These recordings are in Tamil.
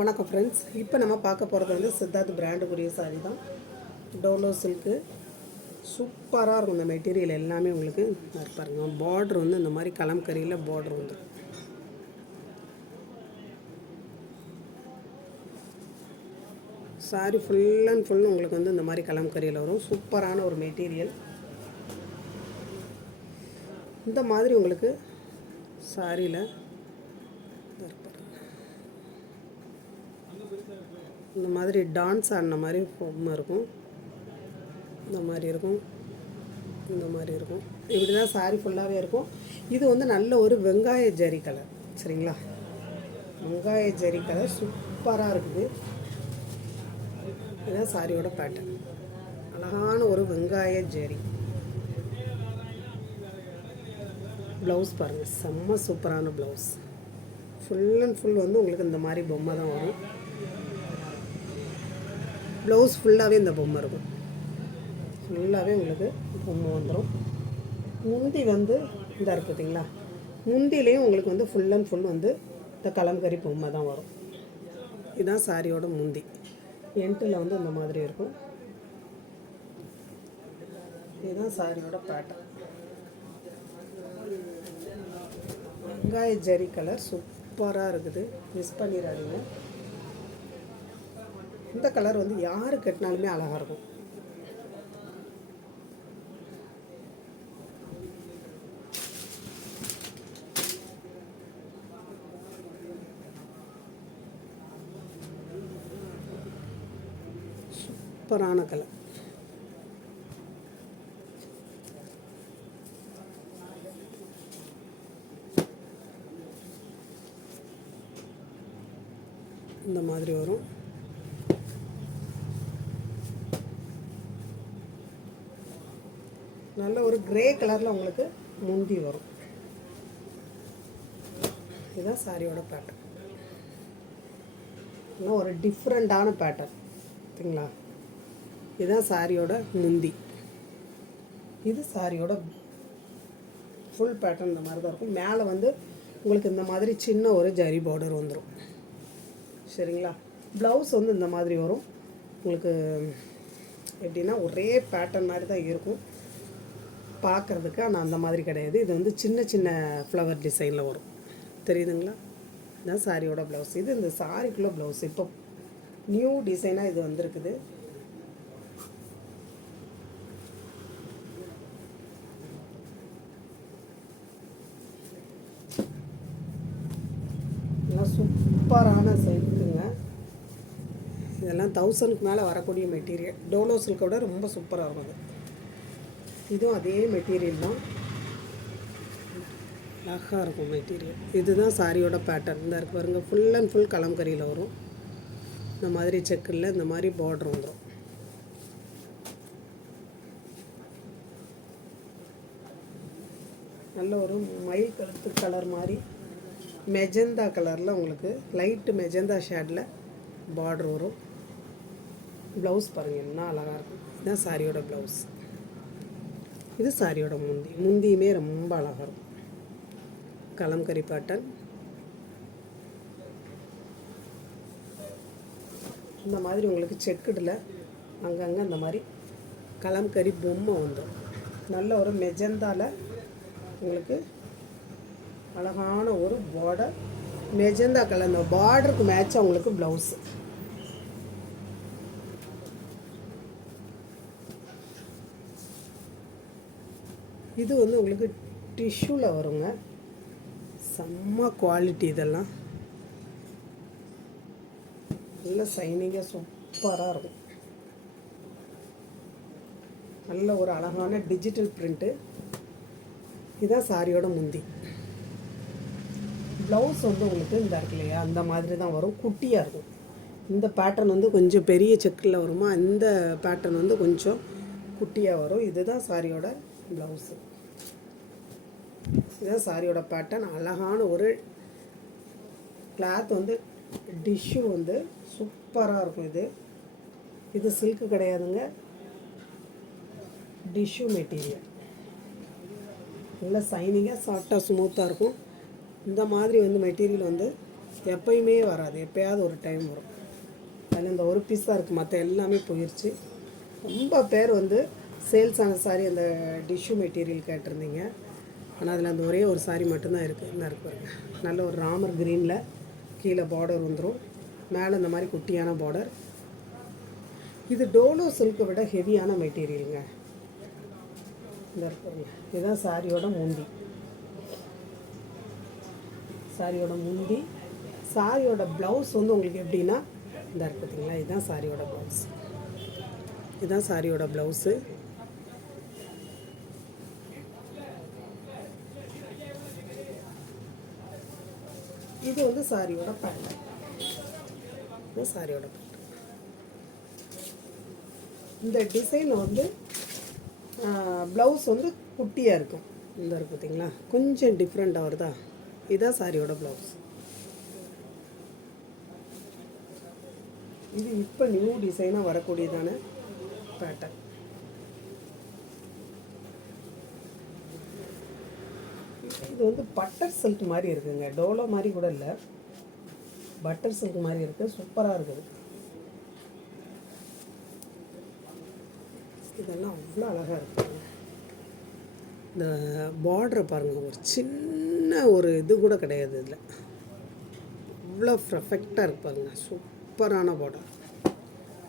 வணக்கம் ஃப்ரெண்ட்ஸ். இப்போ நம்ம பார்க்க போகிறது வந்து சித்தார்த் பிராண்டுக்குரிய சாரி தான். டோலோ சில்க்கு சூப்பராக இருக்கும். இந்த மெட்டீரியல் எல்லாமே உங்களுக்கு பாருங்க. பார்டர் வந்து இந்த மாதிரி கலம்கரியில் பார்டர் வந்து சாரி ஃபுல் அண்ட் ஃபுல் உங்களுக்கு வந்து இந்த மாதிரி கலம்கரியில் வரும். சூப்பரான ஒரு மெட்டீரியல். இந்த மாதிரி உங்களுக்கு சாரியில் இந்த மாதிரி டான்ஸ் ஆடின மாதிரி பொம்மை இருக்கும். இந்த மாதிரி இருக்கும், இந்த மாதிரி இருக்கும். இப்படி தான் சாரி ஃபுல்லாகவே இருக்கும். இது வந்து நல்ல ஒரு வெங்காய ஜரி கலர். சரிங்களா, வெங்காய ஜரி கலர் சூப்பராக இருக்குது. இதுதான் சாரியோட பேட்டர்ன். அழகான ஒரு வெங்காய ஜரி. ப்ளவுஸ் பாருங்கள், செம்ம சூப்பரான ப்ளவுஸ். ஃபுல் அண்ட் ஃபுல் வந்து உங்களுக்கு இந்த மாதிரி பொம்மை தான் வரும். ப்ளவுஸ் ஃபுல்லாகவே இந்த பொம்மை இருக்கும். ஃபுல்லாகவே உங்களுக்கு பொம்மை வந்துடும். முந்தி வந்து இந்த இருக்குதுங்களா, முந்திலையும் உங்களுக்கு வந்து ஃபுல் அண்ட் ஃபுல் வந்து இந்த கலம்கரி பொம்மை தான் வரும். இதுதான் சாரியோட முந்தி. எண்டில் வந்து இந்த மாதிரி இருக்கும். இதுதான் சாரியோட பேட்டர்ன். வெங்காய ஜரி கலர் சூப்பராக இருக்குது. மிஸ் பண்ணிடாதீங்க. இந்த கலர் வந்து யார் கட்டினாலுமே அழகாக இருக்கும். சூப்பரான கலர். இந்த மாதிரி வரும். நல்ல ஒரு கிரே கலரில் உங்களுக்கு முந்தி வரும். இதுதான் சாரியோட பேட்டர்ன். இன்னும் ஒரு டிஃப்ரெண்ட்டான பேட்டர்ன் சரிங்களா. இதுதான் சாரியோட முந்தி. இது சாரியோட ஃபுல் பேட்டர்ன் இந்த மாதிரி தான் இருக்கும். மேலே வந்து உங்களுக்கு இந்த மாதிரி சின்ன ஒரு ஜரி பார்டர் வந்துடும். சரிங்களா. ப்ளவுஸ் வந்து இந்த மாதிரி வரும். உங்களுக்கு எப்படின்னா ஒரே பேட்டர்ன் மாதிரி தான் இருக்கும் பார்க்குறதுக்கு. ஆனால் அந்த மாதிரி கிடையாது. இது வந்து சின்ன சின்ன ஃப்ளவர் டிசைனில் வரும். தெரியுதுங்களா. இதுதான் சாரியோட ப்ளவுஸ். இது இந்த சாரிக்குள்ளே ப்ளவுஸ். இப்போ நியூ டிசைனாக இது வந்திருக்குது. இதெல்லாம் சூப்பரான சில்க்குங்க. இதெல்லாம் 1000க்கு மேலே வரக்கூடிய மெட்டீரியல். டோலோ சில்கோட ரொம்ப சூப்பராக இருக்கும் அது. இதுவும் அதே மெட்டீரியல் தான். அழகாக இருக்கும் மெட்டீரியல். இதுதான் சாரியோட பேட்டர்ன். இந்த இருக்கு பாருங்க. ஃபுல் அண்ட் ஃபுல் கலம்கரியில் வரும். இந்த மாதிரி செக்கில் இந்த மாதிரி பார்டர் வந்துடும். நல்ல ஒரு மயில் கழுத்து கலர் மாதிரி மெஜந்தா கலரில் உங்களுக்கு லைட்டு மெஜந்தா ஷேடில் பார்டர் வரும். ப்ளவுஸ் பாருங்கள் என்ன அழகாக இருக்கும். இதுதான் சாரியோட ப்ளவுஸ். இது சாரியோட முந்தி. முந்தியுமே ரொம்ப அழகாக இருக்கும். கலம்கரி பேட்டர்ன். இந்த மாதிரி உங்களுக்கு செக்குடில் அங்கங்கே இந்த மாதிரி கலம்கரி பொம்மை வந்துடும். நல்ல ஒரு மெஜந்தாவில் உங்களுக்கு அழகான ஒரு பார்டர். மெஜந்தா கலர் இந்த பார்டருக்கு மேட்சாக உங்களுக்கு ப்ளவுஸு. இது வந்து உங்களுக்கு டிஷ்யூவில் வருங்க. செம்ம குவாலிட்டி. இதெல்லாம் நல்ல சைனிங்காக சூப்பராக இருக்கும். நல்ல ஒரு அழகான டிஜிட்டல் பிரிண்ட்டு. இதுதான் சாரியோட முந்தி. ப்ளவுஸ் வந்து உங்களுக்கு இந்த இருக்கு இல்லையா, அந்த மாதிரி தான் வரும். குட்டியாக இருக்கும். இந்த பேட்டர்ன் வந்து கொஞ்சம் பெரிய செக்கில் வருமா, இந்த பேட்டர்ன் வந்து கொஞ்சம் குட்டியாக வரும். இதுதான் சாரியோட ப்ளவுஸு. இதுதான் சாரியோட பேட்டர்ன். அழகான ஒரு கிளாத் வந்து டிஷ்யூ வந்து சூப்பராக இருக்கும். இது சில்க்கு கிடையாதுங்க, டிஷ்யூ மெட்டீரியல். நல்லா சைனிங்காக சாஃப்டாக ஸ்மூத்தாக இருக்கும். இந்த மாதிரி வந்து மெட்டீரியல் வந்து எப்பயுமே வராது, எப்போயாவது ஒரு டைம் வரும். அதில் இந்த ஒரு பீஸ் தான் இருக்குது, மற்ற எல்லாமே போயிடுச்சு. ரொம்ப பேர் வந்து சேல்ஸ் ஆன சாரி அந்த டிஷ்யூ மெட்டீரியல் கேட்டிருந்தீங்க. ஆனால் அதில் அந்த ஒரே ஒரு சாரி மட்டும்தான் இருக்குது. என்ன இருக்கு பாருங்க, நல்ல ஒரு ராமர் க்ரீனில் கீழே பார்டர் வந்துடும், மேலே இந்த மாதிரி குட்டியான பார்டர். இது டோலோ சில்கை விட ஹெவியான மெட்டீரியலுங்க. இந்த இருக்குங்க, இதுதான் சாரியோட முந்தி. சாரியோட முந்தி. சாரியோட ப்ளவுஸ் வந்து உங்களுக்கு எப்படின்னா இந்த இருக்கு பார்த்தீங்களா, இதுதான் சாரியோட ப்ளவுஸ். இதுதான் சாரியோட ப்ளவுஸு. இது வந்து சாரியோட பேட்டர்ன். இது சாரியோட பேட்டர்ன். இந்த டிசைன் வந்து ப்ளவுஸ் வந்து குட்டியாக இருக்கும். இந்த இருக்கு பார்த்தீங்களா, கொஞ்சம் டிஃப்ரெண்ட்டாக வருதா. இதுதான் சாரியோட ப்ளவுஸ். இது இப்போ நியூ டிசைனாக வரக்கூடியதான பேட்டர்ன். இது வந்து பட்டர் சில்க் மாதிரி இருக்குங்க, டோலோ மாதிரி கூட இல்லை, பட்டர் சில்க் மாதிரி இருக்குது, சூப்பராக இருக்குது. இதெல்லாம் அவ்வளோ அழகாக இருக்குங்க. இந்த பார்டரை பாருங்கள், ஒரு சின்ன ஒரு இது கூட கிடையாது இதில், அவ்வளோ பர்ஃபெக்டாக இருக்கு பாருங்க, சூப்பரான பார்டர்.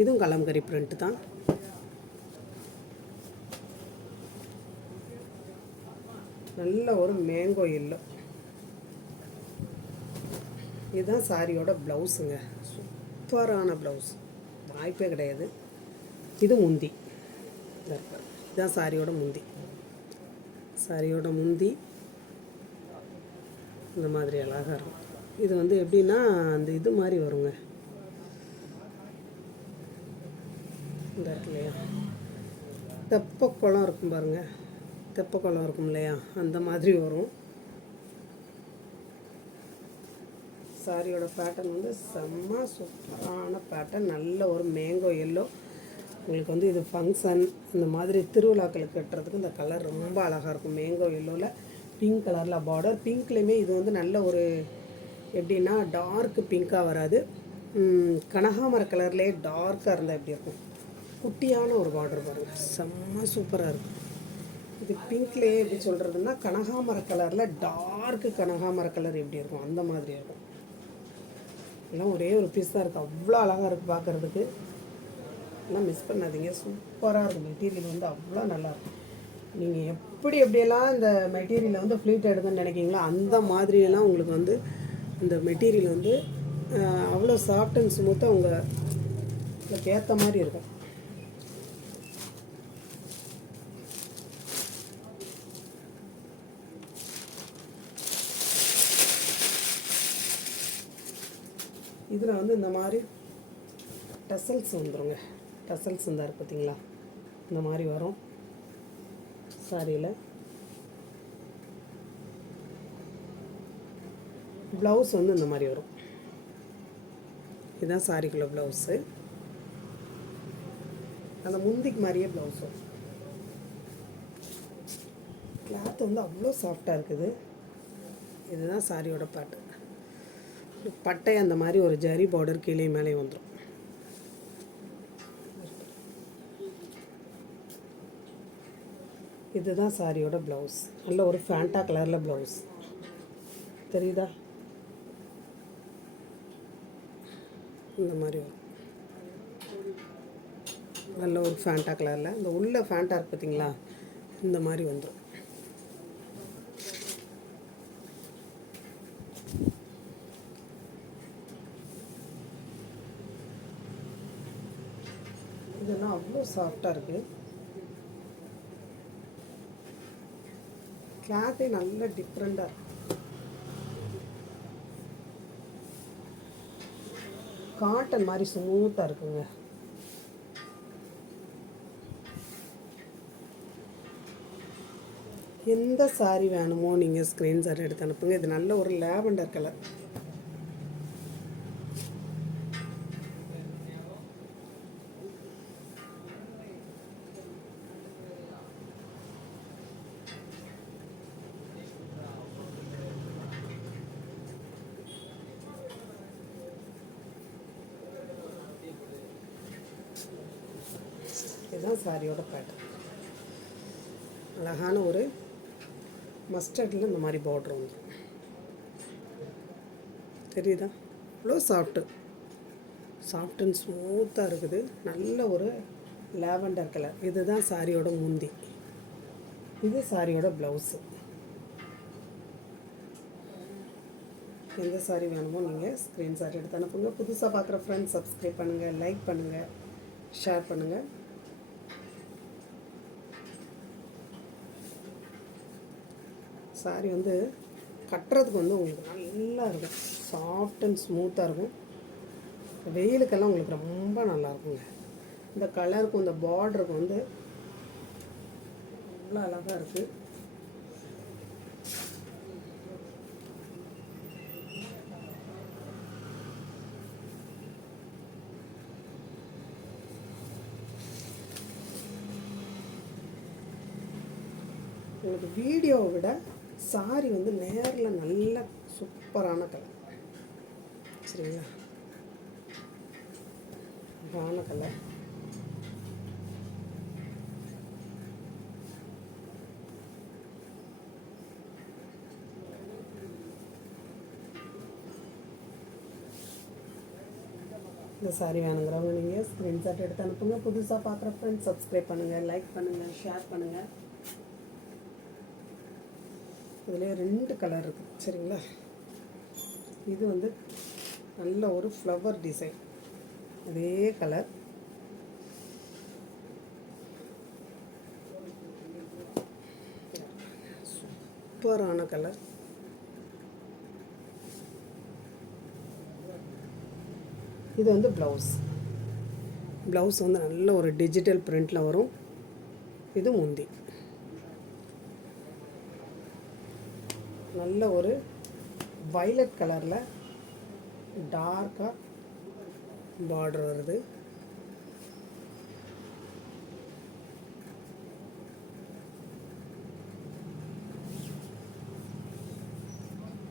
இதுவும் கலம்கரி பிரிண்ட் தான். நல்ல ஒரு மேங்கோ எல்லோ. இதுதான் சாரியோட ப்ளவுஸுங்க, சூப்பரான ப்ளவுஸ், வாய்ப்பே கிடையாது. இது முந்தி. இதுதான் சாரியோட முந்தி. சாரியோட முந்தி இந்த மாதிரி அழகாக இருக்கும். இது வந்து எப்படின்னா அந்த இது மாதிரி வருங்க, இந்த இருக்கு இல்லையா, தெப்பக்குளம் இருக்கும் பாருங்கள், தெப்பக்குளம் இருக்கும் இல்லையா, அந்த மாதிரி வரும். சாரியோட பேட்டர்ன் வந்து செம்ம சூப்பரான பேட்டர்ன், நல்ல ஒரு மேங்கோ எல்லோ. உங்களுக்கு வந்து இது ஃபங்க்ஷன் இந்த மாதிரி திருவிழாக்களுக்கு கட்டுறதுக்கு இந்த கலர் ரொம்ப அழகாக இருக்கும். மேங்கோ எல்லோவில் பிங்க் கலரில் பார்டர். பிங்க்லேயுமே இது வந்து நல்ல ஒரு எப்படின்னா டார்க் பிங்க்காக வராது, கனகாமர கலர்லேயே டார்க்காக இருந்தால் எப்படி இருக்கும், குட்டியான ஒரு பார்டர் பாருங்கள், செம்ம சூப்பராக இருக்கும். இது பிங்க்லேயே எப்படி சொல்கிறதுன்னா கனகாமர கலரில் டார்க்கு கனகாமர கலர் எப்படி இருக்கும் அந்த மாதிரி இருக்கும். எல்லாம் ஒரே ஒரு பீஸ் தான் இருக்குது, அவ்வளோ அழகாக இருக்குது பார்க்குறதுக்கு. எல்லாம் மிஸ் பண்ணாதீங்க, சூப்பராக இருக்கும். மெட்டீரியல் வந்து அவ்வளோ நல்லாயிருக்கும். நீங்கள் எப்படியெல்லாம் இந்த மெட்டீரியலை வந்து ஃப்ளீட் எடுக்கணும்னு நினைக்கிங்களோ அந்த மாதிரியெல்லாம் உங்களுக்கு வந்து இந்த மெட்டீரியல் வந்து அவ்வளோ சாஃப்ட் அண்ட் ஸ்மூத்தாக உங்களுக்கு ஏற்ற மாதிரி இருக்கும். இதில் வந்து இந்த மாதிரி டசல்ஸ் வந்துடுங்க, டசல்ஸ் இருந்தால் இருக்குது பார்த்தீங்களா, இந்த மாதிரி வரும் சாரியில். ப்ளவுஸ் வந்து இந்த மாதிரி வரும். இதுதான் சாரிக்குள்ள ப்ளவுஸு. அந்த முந்திக்கு மாதிரியே ப்ளவுஸ் வரும். கிளாத் வந்து அவ்வளோ சாஃப்டாக இருக்குது. இதுதான் சாரியோட பேட்டர்ன். பட்டை அந்த மாதிரி ஒரு ஜரி பார்டர் கீழே மேலே வந்துடும். இதுதான் சாரியோட ப்ளவுஸ். நல்ல ஒரு ஃபேண்டா கலரில் ப்ளவுஸ் தெரியுதா, இந்த மாதிரி வரும். நல்ல ஒரு ஃபேண்டா கலரில் இந்த உள்ள ஃபேண்டா இருக்குது பார்த்தீங்களா, இந்த மாதிரி வந்துடும். இதெல்லாம் அவ்வளோ சாஃப்டாக இருக்குது. கிளாத்தே நல்ல டிஃப்ரெண்ட்டாக இருக்குது. காட்டன் மாதிரி ஸ்மூத்தாக இருக்குங்க. எந்த சாரி வேணுமோ நீங்கள் ஸ்க்ரீன்ஷாட் எடுத்து அனுப்புங்க. இது நல்ல ஒரு லாவெண்டர் கலர். இதுதான் சாரியோட பேட்டர்ன். அழகான ஒரு மஸ்டர்டில் இந்த மாதிரி பார்டர் வந்துடும். தெரியுதா? இவ்வளோ சாஃப்ட் அண்ட் ஸ்மூத்தாக இருக்குது. நல்ல ஒரு லாவெண்டர் கலர். இதுதான் சாரியோட முந்தி. இது சாரியோட ப்ளவுஸு. எந்த சாரி வேணுமோ நீங்கள் ஸ்க்ரீன்ஷாட் எடுத்து அனுப்புங்க. புதுசாக பார்க்குற ஃப்ரெண்ட்ஸ் சப்ஸ்கிரைப் பண்ணுங்கள், லைக் பண்ணுங்கள், ஷேர் பண்ணுங்கள். சாரி வந்து கட்டுறதுக்கு வந்து உங்களுக்கு நல்லா இருக்கும். சாஃப்ட் அண்ட் ஸ்மூத்தாக இருக்கும். வெயிலுக்கெல்லாம் உங்களுக்கு ரொம்ப நல்லாயிருக்குங்க. இந்த கலருக்கும் இந்த பார்டருக்கும் வந்து அவ்வளோ அழகாக இருக்குது. உங்களுக்கு வீடியோவை விட சாரி வந்து நேரில் நல்ல சூப்பரான கலர். சரிங்களா? அழகான கலர். இந்த சாரி வேணுங்கிறவங்க நீங்கள் ஸ்க்ரீன்ஷாட் எடுத்து அனுப்புங்க. புதுசாக பார்க்குற ஃப்ரெண்ட்ஸ் சப்ஸ்கிரைப் பண்ணுங்கள், லைக் பண்ணுங்கள், ஷேர் பண்ணுங்கள். இதில் 2 கலர் இருக்குது. சரிங்களா? இது வந்து நல்ல ஒரு ஃப்ளவர் டிசைன். அதே கலர். சூப்பரான கலர். இது வந்து ப்ளவுஸ் வந்து நல்ல ஒரு டிஜிட்டல் பிரிண்டில் வரும். இது முந்தி. நல்ல ஒரு வயலட் கலரில் டார்க்காக பார்டர் வருது.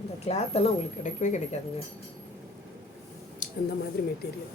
இந்த கிளாத்தெல்லாம் உங்களுக்கு கிடைக்கவே கிடைக்காதுங்க. அந்த மாதிரி மெட்டீரியல்.